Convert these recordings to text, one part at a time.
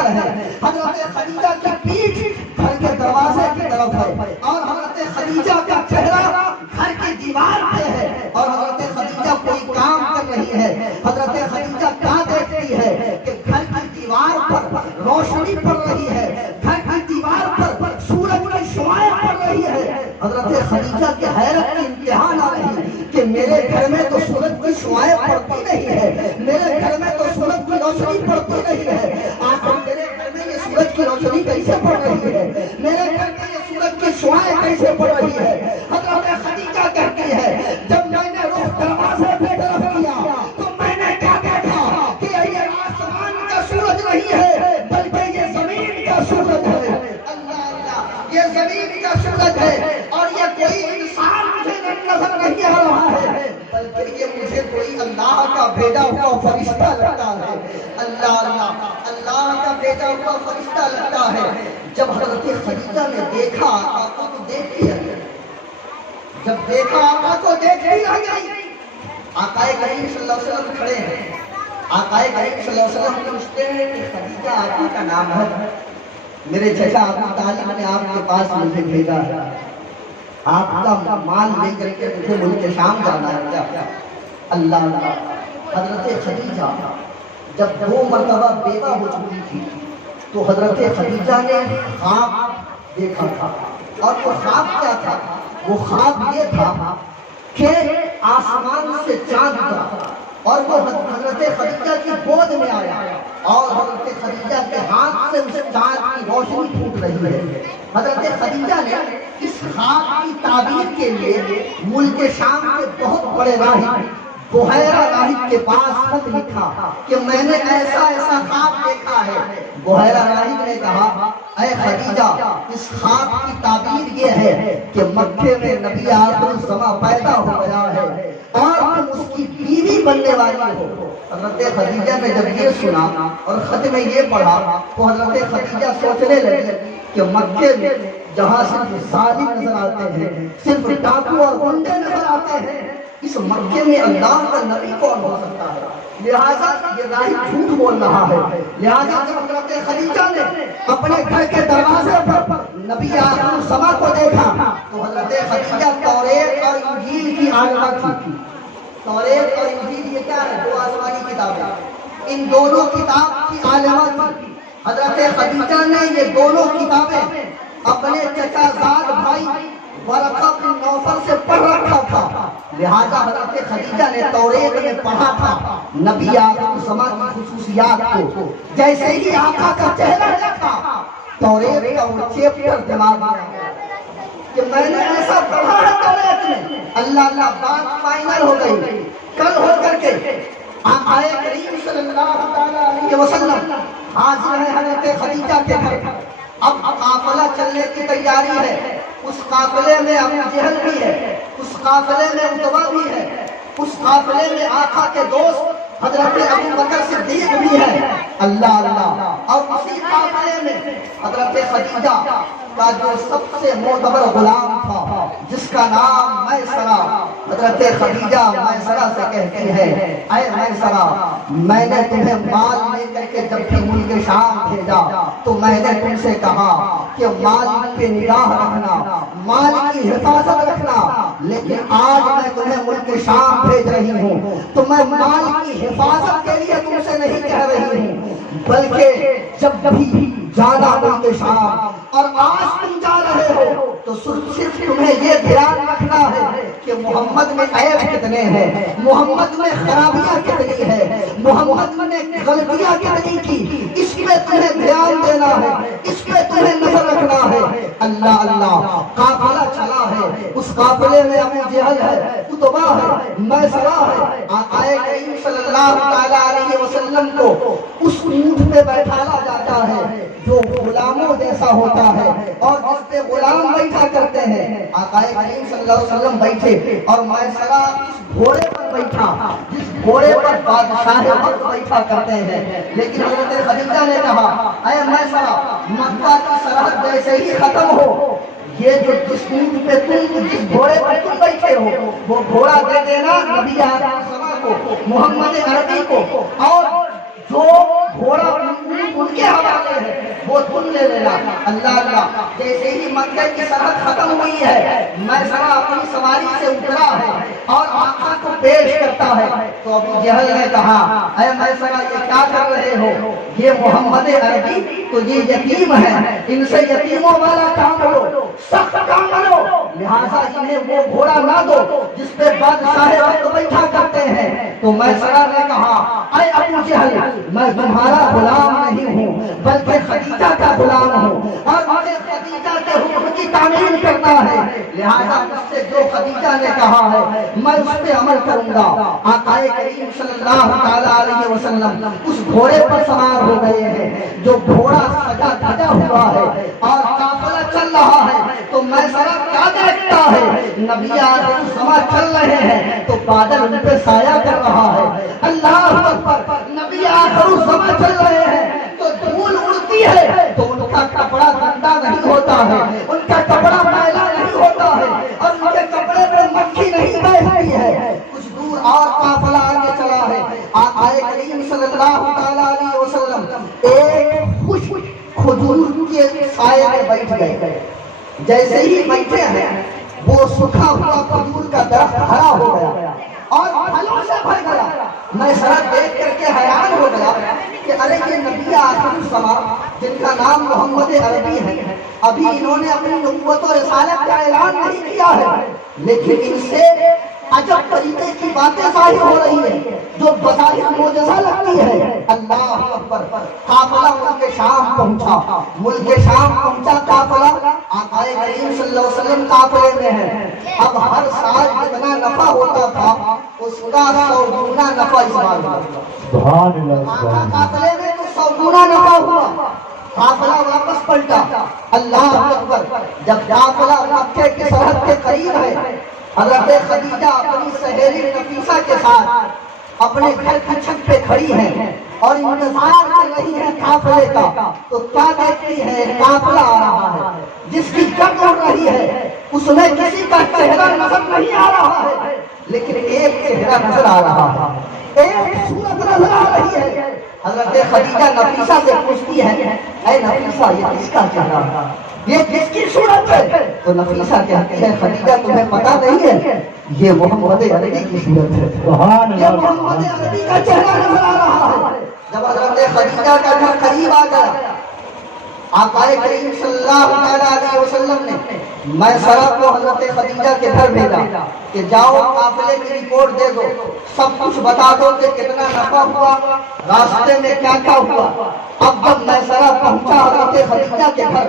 بہتر ہے. حضرت خدیجہ کی پیٹھ گھر کے دروازے کی طرف ہے اور حضرت خدیجہ کا چہرہ گھر کی دیوار پہ ہے اور حضرت خدیجہ کوئی کام کر رہی ہے. حضرت خدیجہ کیا دیکھتی ہے کہ گھر کی دیوار پر روشنی پڑ رہی ہے, گھر کی دیوار پر سورج کی شعاعیں پڑ رہی ہے. حضرت خدیجہ کی حیرت کی انتہا نہ رہی کہ میرے گھر میں تو سورج کی شعاعیں پڑتی نہیں ہے, میرے گھر میں تو سورج کی روشنی پڑتی نہیں ہے. آخر میرے گھر میں یہ سورج کی روشنی کیسے پڑ رہی ہے, میرے گھر میں یہ سورج کی شعاعیں کیسے پڑ رہی ہے. حضرت خدیجہ کہتی ہے جب میں نے رخ دروازے پہ طرف کیا تو میں نے کیا دیکھا کہ یہ آسمان کا سورج نہیں ہے بلکہ یہ زمین کا سورج ہے. اللہ اللہ, یہ زمین کا سورج ہے اور یہ کوئی انسان مجھے نظر نہیں آ رہا ہے بلکہ یہ مجھے کوئی اللہ کا بھیجا ہوا فرشتہ لگتا ہے. اللہ اللہ, اللہ کا بھیجا ہوا فرشتہ لگتا ہے. جب حضرت خدیجہ نے دیکھا آقا کو دیکھتی ہے, جب دیکھا آقا کو دیکھتی ہے, آقا کریم صلی اللہ علیہ وسلم کھڑے ہیں. آقا کریم صلی اللہ علیہ وسلم پوچھتے ہیں کہ خدیجہ آقا کا نام ہے, میرے چچا ابو طالب نے آپ کے پاس مجھے بھیجا ہے, آپ کا مال لے کر کے مجھے ملک شام جانا ہے کیا. اللہ اللہ, حضرت خدیجہ جب 2 مرتبہ بیوہ ہو چکی تھی تو حضرت خدیجہ نے خواب دیکھا تھا اور وہ خواب کیا تھا, وہ خواب یہ تھا کہ آسمان سے چاند اترا اور وہ حضرت خدیجہ کی گود میں آیا اور حضرت خدیجہ کے ہاتھ سے اس چاند کی روشنی پھوٹ رہی ہے. حضرت خدیجہ نے اس خواب کی تعبیر کے لیے ملک شام کے بہت بڑے راہب بحیرہ راہب کے پاس خط لکھا کہ میں نے ایسا ایسا خواب دیکھا ہے. بحیرہ راہب نے کہا اے خدیجہ, اس خواب کی تعبیر یہ ہے کہ مکے میں نبی آخر الزماں پیدا ہو گیا ہے اور تم اس کی بیوی بننے والی ہو. حضرت خدیجہ نے جب یہ سنا اور خط میں یہ پڑھا تو حضرت خدیجہ سوچنے لگی کہ مکے میں جہاں صرف ظالم نظر آتے ہیں, صرف ڈاکو اور گنڈے نظر آتے ہیں, اس مکے میں اللہ کا نبی کون ہو سکتا ہے. لہٰذا یہ راہب جھوٹ بول رہا ہے. لہٰذا جب حضرت خدیجہ نے اپنے گھر کے دروازے پر نبی آخر الزماں کو دیکھا تو حضرت خدیجہ توریت اور انجیل کی عالمہ تھی. توریت اور انجیل یہ کیا ہے, 2 آسمانی کتابیں, ان دونوں کتاب کی عالمہ تھی. حضرت خدیجہ نے یہ دونوں کتابیں اپنے چچا زاد بھائی ورقہ بن نوفل سے پڑھ رکھا تھا. لہذا حضرت خدیجہ نے توریت میں پڑھا تھا نبی آخر الزماں کی خصوصیات کو. جیسے ہی آقا کا چہرہ دیکھا توریت کا وہ چیپٹر دماغ میں آیا کہ میں نے ایسا پڑھا ہے توریت میں. اللہ اللہ, بات فائنل ہو گئی. کل ہو کر کے آقا کریم صلی اللہ علیہ وسلم حاضر ہے حضرت خدیجہ کے گھر. اب قافلہ چلنے کی تیاری ہے. اس قافلے میں ابو جہل بھی ہے, اس قافلے میں عتبہ بھی ہے, اس قافلے میں آقا کے دوست حضرت ابو بکر صدیق بھی ہے. اللہ اللہ, اور اسی قافلے میں حضرت خدیجہ کا جو سب سے معتبر غلام تھا جس کا نام میسرہ. حضرت خدیجہ میسرہ سے کہتی ہے اے میسرہ, میں نے تمہیں مال لے کر کے جب بھی ملک شام بھیجا تو میں نے تم سے کہا کہ مال پہ نگاہ رکھنا, مال کی حفاظت رکھنا, لیکن آج میں تمہیں ملک شام بھیج رہی ہوں تو میں مال کی حفاظت کے لیے تم سے نہیں کہہ رہی ہوں بلکہ جب بھی جانا ملک شام اور آج تم جا رہے ہو تو صرف تمہیں یہ دھیان رکھنا ہے کہ محمد میں عیب کتنے ہیں, محمد میں خرابیاں کتنی ہیں, محمد نے غلطیاں کتنی کی, اس پہ تمہیں دھیان دینا ہے, اس پہ تمہیں نظر رکھنا ہے. اللہ اللہ, قافلہ چلا ہے. اس قافلے میں ابو جہل ہے, عتبہ ہے, میسرہ ہے. آقا کریم صلی اللہ علیہ وسلم کو اس اونٹ پہ بیٹھایا جاتا ہے جو غلاموں جیسا ہوتا ہے اور جس پہ غلام بیٹھا کرتے ہیں. آقا کریم صلی اللہ علیہ وسلم بیٹھے اور میسرہ اس گھوڑے پر بیٹھا جس گھوڑے پر بادشاہ وقت بیٹھا کرتے ہیں. لیکن حضرت خدیجہ نے کہا اے میسرہ, مکہ کی سرحد جیسے ہی ختم ہو یہ جو جس اونٹ پہ تم جس گھوڑے پر تم بیٹھے ہو وہ گھوڑا دے دینا نبی آخر کو, محمد عربی کو, اور جو گھوڑا ان کے حوالے وہ تم لے لینا۔ اللہ اللہ، جیسے ہی مکہ کی سرحد ختم ہوئی ہے، میسرہ اپنی سواری سے اترا ہے اور آقا کو پیش کرتا ہے تو ابو جہل نے کہا اے میسرہ یہ کیا کر رہے ہو؟ یہ محمد عربی تو یہ یتیم ہے، ان سے یتیموں والا کام کرو، سخت کام کرو، لہٰذا انہیں وہ گھوڑا نہ دو جس پہ بادشاہ وقت بیٹھا کرتے ہیں۔ تو میسرہ نے کہا اے ابو جہل، میں تمہارا غلام نہیں ہوں بلکہ خدیجہ کا غلام ہوں، اور مجھے خدیجہ کے حکم کی تعمیل کرنا ہے، لہٰذا مجھ سے جو خدیجہ نے کہا ہے میں اس پہ عمل کروں گا۔ آقا کریم صلی اللہ تعالیٰ علیہ وسلم اس گھوڑے پر سوار ہو گئے ہیں جو گھوڑا سجا دھجا ہوا ہے اور قافلہ چل رہا ہے۔ تو میسرہ کیا دیکھتا ہے؟ نبی آخر الزماں چل رہے ہیں تو بادل ان پہ سایہ کر رہا ہے۔ اللہ اکبر، نبی آخر الزماں چل رہے ہیں تو دھول اڑتی ہے تو ان کا کپڑا گندا نہیں ہوتا ہے، ان کا کپڑا میلا نہیں ہوتا ہے اور ان کے کپڑے پہ مکھی نہیں بیٹھتی ہے۔ کچھ دور اور قافلہ آگے چلا ہے، آقا کریم صلی اللہ تعالیٰ علیہ وسلم ایک خشک کھجور کے سائے میں بیٹھ گئے۔ جیسے ہی بیٹھے ہیں وہ سوکھا ہوا کھجور کا درخت ہرا ہو گیا اور پھلوں سے بھر گیا۔ میں سڑک دیکھ کر کے حیران ہو گیا کہ ارے یہ نبی آخر الزماں جن کا نام محمد عربی ہے، ابھی انہوں نے اپنی نبوت و رسالت کا اعلان نہیں کیا ہے، لیکن ان سے عجب طریقے کی باتیں ظاہر ہو رہی ہیں جو بظاہر معجزہ لگتی ہے۔ اللہ اکبر، قافلہ ملک شام پہنچا، ملک شام پہنچا قافلہ، آقا کریم صلی اللہ علیہ وسلم قافلے میں ہیں۔ اب ہر سال جتنا نفع ہوتا تھا اس کا 100 گنا نفع اس بار ہوا۔ سبحان اللہ، آقا قافلے میں تو 100 گنا نفع ہوا، قافلہ واپس پلٹا۔ اللہ اکبر، جب قافلہ مکہ کی سرحد کے قریب ہے، حضرت خدیجہ اپنی سہیلی نفیسہ کے ساتھ اپنے گھر کی چھت پہ کھڑی ہیں اور انتظار کر رہی ہے قافلے کا، تو کیا دیکھتی ہے؟ قافلہ آ رہا ہے جس کی گرد اڑ رہی ہے، اس میں کسی کا چہرہ نظر نہیں آ رہا ہے لیکن ایک چہرہ نظر آ رہا ہے، ایک صورت نظر آ رہی ہے۔ حضرت خدیجہ نفیسہ سے پوچھتی ہے اے نفیسہ یہ کس کا چہرہ ہے، یہ کس کی صورت ہے؟ تو نفیسہ کہتی ہے خدیجہ تمہیں پتا نہیں ہے یہ محمد عربی کی صورت ہے، یہ محمد عربی کا چہرہ نظر آ رہا ہے۔ جب حضرت خدیجہ کا گھر قریب آ گیا، آقا کریم صلی اللہ علیہ وسلم نے میسرہ کو حضرت خدیجہ کے گھر بھیجا کہ جاؤ قافلے کی رپورٹ دے دو، سب کچھ بتا دو کہ کتنا نفع ہوا، راستے میں کیا کیا ہوا۔ اب جب میسرہ پہنچا حضرت خدیجہ کے گھر،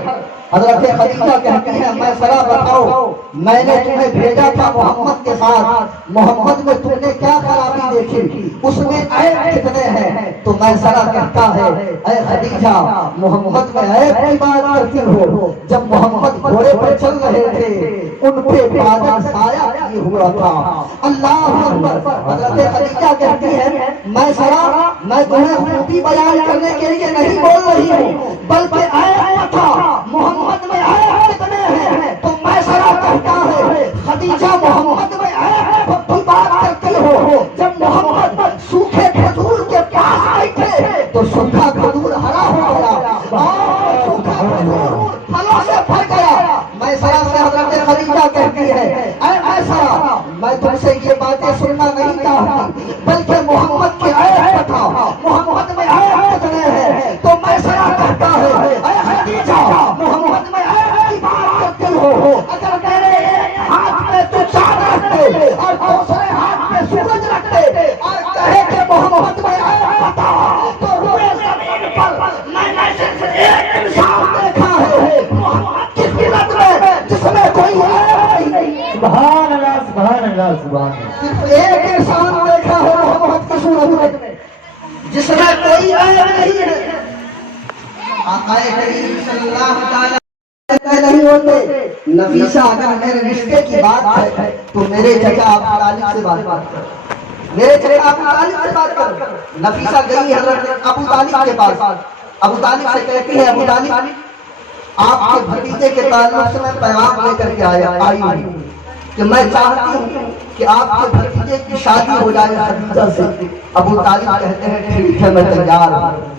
حضرت خدیجہ کہتی ہیں میسرہ بتاؤ میں نے تمہیں بھیجا تھا محمد کے ساتھ، محمد میں تم نے کیا خرابی دیکھی، اس میں عیب کتنے ہیں؟ تو میسرہ کہتا ہے اے خدیجہ محمد میں عیب کی بات کرتی ہو، جب محمد گھوڑے پر چل رہے تھے ان پہ بادل سایہ کیے ہوا تھا۔ اللہ اکبر، حضرت خدیجہ کہتی ہے میسرہ میں تمہیں خوبی بیان کرنے کے لیے نہیں بول رہی ہوں بلکہ عیب تھا، محمد میں عیب کتنے ہیں؟ تو میسرہ کہتا ہے خدیجہ محمد میں عیب کی بات کرتی ہو، جب محمد سوکھے کھجور کے پاس بیٹھے تو سوکھا کھجور ہرا ہو گیا اور سوکھا کھجور پھلوں سے بھر گیا۔ میسرہ سے حضرت خدیجہ کہتی ہے اے میسرہ میں تم سے یہ باتیں سننا نہیں چاہتی بلکہ محمد کے عیب تھا، محمد میں عیب کتنے ہیں؟ تو میسرہ کہتا ہے اے خدیجہ محمد میں عیب کی بات کرتی ہو، اگر میرے ایک ہاتھ میں تو چاند رکھتے اور دوسرے ہاتھ میں سورج رکھتے اور کہے کہ محمد میں عیب بتا تو روئے زمین پر میں نے صرف ایک انسان دیکھا ہے محمد کی صورت میں جس میں کوئی عیب ہی نہیں۔ سبحان اللہ، سبحان اللہ، سبحان اللہ، صرف ایک انسان دیکھا ہے محمد کی صورت میں جس میں کوئی عیب نہیں ہے۔ آقا کریم صلی اللہ تعالی نہیں ہوتے نفیسہ اگر میرے رشتے کی بات ہے تو میرے چچا ابو طالب سے بات کرو، میرے چچا ابو طالب سے بات کرو۔ نفیسہ گئی حضرت ابو طالب کے پاس، ابو طالب سے کہتی ہے ابو طالب آپ کے بھتیجے کے تعلق سے میں پیغام لے کر کے آئی ہوں کہ میں چاہتی ہوں کہ آپ کے بھتیجے کی شادی ہو جائے خدیجہ سے۔ ابو طالب کہتے ہیں ٹھیک ہے میں تیار ہوں۔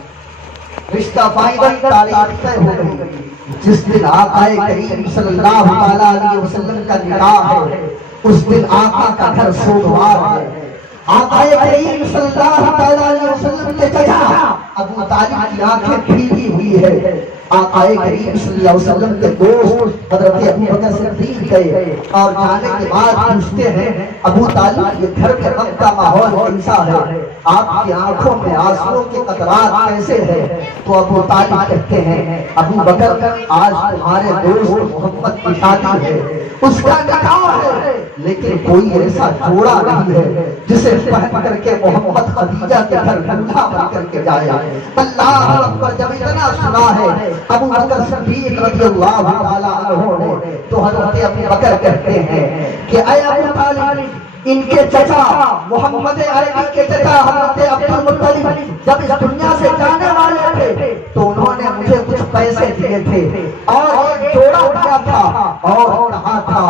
رشتہ فائدہ تاریخ طے ہو گئی جس دن آقا کریم صلی اللہ علیہ وسلم کا نکاح ہے، اس دن آقا کا گھر سوگوار ہے۔ آقا کریم صلی اللہ علیہ وسلم کے چچا ابو طالب کی آنکھیں بھیگی ہوئی ہے۔ آقا کریم صلی اللہ علیہ وسلم کے دوست حضرت ابو بکر صدیق گئے اور جانے کے بعد پوچھتے ہیں ابو طالب یہ گھر کے وقت کا ماحول کیسا ہے، آپ کی آنکھوں میں آنسوؤں کے قطرات کیسے ہیں؟ تو ابو طالب کہتے ہیں ابو بکر آج تمہارے دوست محمد کی شادی ہے، اس کا نکاح ہے، لیکن کوئی ایسا جوڑا نہیں ہے جسے پہن کر کے محمد خدیجہ کے گھر دولہا بن کر کے جائے۔ اللہ اکبر جب اتنا سنا ہے ابو بکر صدیق رضی اللہ تعالیٰ عنہ نے تو حضرت ابو بکر کہتے ہیں کہ اے ابو طالب، ان کے چچا محمد عربی کے چچا حضرت عبد المطلب جب اس دنیا سے جانے والے تھے تو انہوں نے مجھے کچھ پیسے دیے تھے اور ایک جوڑا دیا تھا اور کہا تھا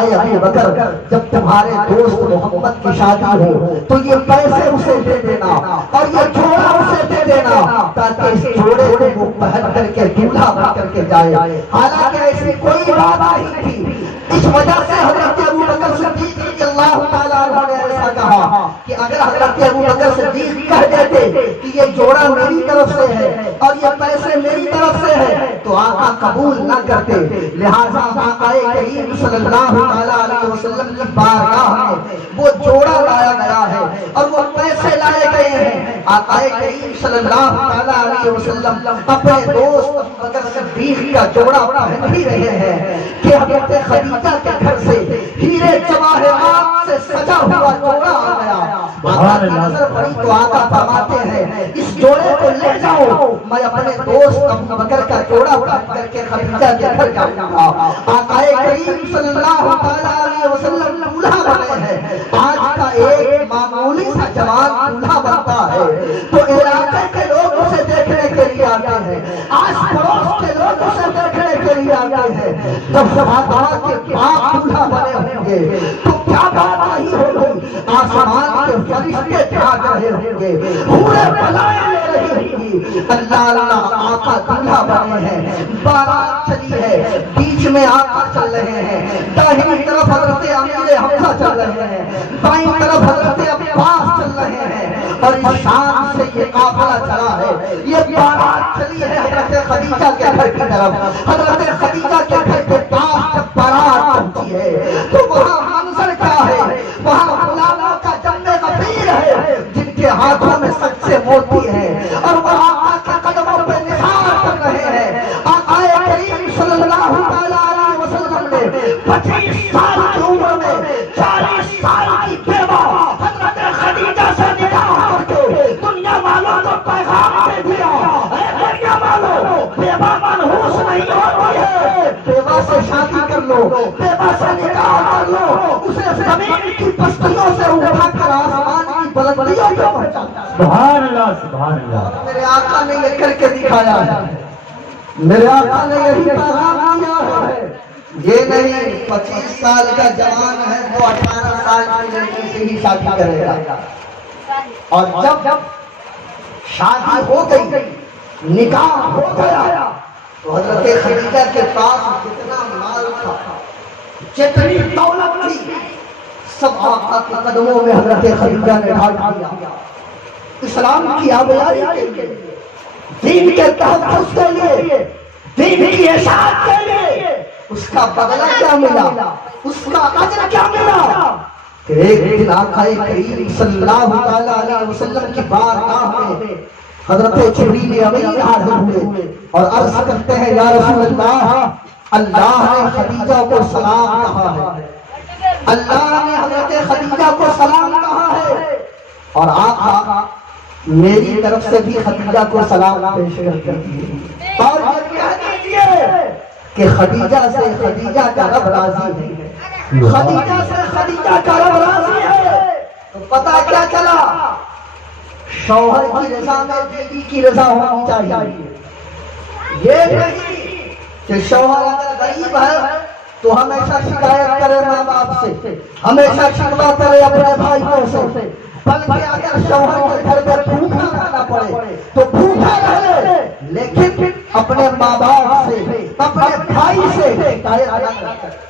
اے ابو بکر جب تمہارے دوست محمد کی شادی ہو تو یہ پیسے اسے دے دینا اور یہ جوڑا اسے دے دینا تاکہ اس جوڑے کو وہ پہن کر کے دولہا بن کر کے جائے۔ حالانکہ ایسی کوئی بات نہیں تھی، اس وجہ سے حضرت ابو بکر صدیق رضی اللہ تعالیٰ عنہ نے ایسا کہا کہ اگر حضرت ابو بکر صدیق کہہ دیتے کہ یہ جوڑا میری طرف سے ہے اور یہ پیسے میری طرف سے ہے تو آقا قبول نہ کرتے، لہٰذا آقا کریم صلی اللہ علیہ وسلم کی بارگاہ میں وہ جوڑا لایا گیا ہے اور وہ پیسے لائے گئے ہیں۔ آقا کریم صلی اللہ علیہ وسلم اپنے دوست ابو بکر صدیق کا جوڑا پہن ہی رہے ہیں کہ حضرت خدیجہ کے گھر سے ہیرے جواہرات سے سجا ہوا جوڑا آ گیا۔ آقا کی نظر پڑی تو آقا فرماتے ہیں اس جوڑے کو لے جاؤ، میں اپنے دوست ابو بکر کا جوڑا پہن کر کے خدیجہ کے گھر جاؤں گا۔ آقا کریم صلی اللہ علیہ وسلم دولہا بنے ہیں۔ آج کا ایک معمولی سا جوان دولہا بنتا ہے تو علاقے کے لوگ اسے دیکھنے کے لیے آتے ہیں، آس پڑوس کے لوگ اسے دیکھنے کے لیے آتے ہیں۔ جب صحابہ کے باپ دولہا بنے ہوں گے تو کیا بات نہیں ہوگی، آسمان کے فرشتے جاگ رہے ہوں گے، پورے بلائیں لے رہی ہوں گی۔ اللہ اللہ آقا دولہا بنے ہیں، بارات چلی ہے، بیچ میں آقا چل رہے ہیں، داہنی طرف حضرت امیر حمزہ چل رہے ہیں، بائیں طرف حضرت عباس چل رہے ہیں اور اس شان سے یہ قافلہ چلا ہے، یہ بارات چلی ہے حضرت خدیجہ کے گھر کی طرف۔ حضرت خدیجہ کے گھر کے پاس جب بارات پہنچی ہے تو وہاں منظر کیا ہے، وہاں غلاموں کا جمع غفیر ہے جن کے ہاتھوں میں سچے موتی ہیں اور وہ آقا کے قدموں پہ نثار کر رہے ہیں۔ آقا کریم صلی اللہ علیہ وسلم نے 25 سال کی عمر میں 40 سال کی بیوہ حضرت خدیجہ سے نکاح کر کے دنیا والوں کو پیغام دے دیا، اے دنیا والوں، بیوہ منحوس نہیں ہوتی ہے، بیوہ سے شادی کر لو، بیوہ سے نکاح کر لو، اسے زمین کی پستیوں سے اٹھا کر آسمان کی بلندیوں پہ پہنچا۔ سبحان اللہ سبحان اللہ۔ میرے آقا نے یہ کر کے دکھایا ہے، میرے آقا نے یہی پیغام دیا ہے۔ یہ نہیں 25 سال کا جوان ہے وہ 18 سال کی لڑکی سے ہی شادی کرے گا، اور جب شادی ہو گئی، نکاح ہو گیا تو حضرت خدیجہ کے پاس جتنا مال تھا، جتنی دولت تھی، سب آقا کے قدموں میں حضرت خدیجہ نے ڈال دیا۔ اسلام کی آبیاری کے لیے، دین کے تحفظ کے لیے، دین کی اشاعت کے لیے، اس کا بدلہ کیا ملا، اس کا اجر کیا ملا کہ ایک دن آقا کریم صلی اللہ علیہ وسلم کی بارگاہ میں حضرت جبریل امین حاضر ہوئے اور عرض کرتے ہیں یا رسول اللہ، اللہ نے خدیجہ کو سلام کہا ہے، اللہ نے حضرت خدیجہ کو سلام کہا ہے، اور آقا میری طرف سے بھی خدیجہ کو سلام پیش کر دیجیے اور یہ کہہ دیجیے کہ خدیجہ سے خدیجہ کا رب راضی ہے، خدیجہ سے خدیجہ کا رب راضی ہے۔ تو پتہ کیا چلا، شوہر کی رضا میں بیوی کی رضا ہونی چاہیے۔ یہ نہیں کہ شوہر اگر غریب ہے تو ہمیشہ شکایت کرے ماں باپ سے، ہمیشہ شکوہ کرے اپنے بھائیوں سے، بلکہ اگر شوہر کے گھر میں بھوکا رہنا پڑے تو بھوکا رہے، لیکن اپنے ماں باپ سے، اپنے بھائی سے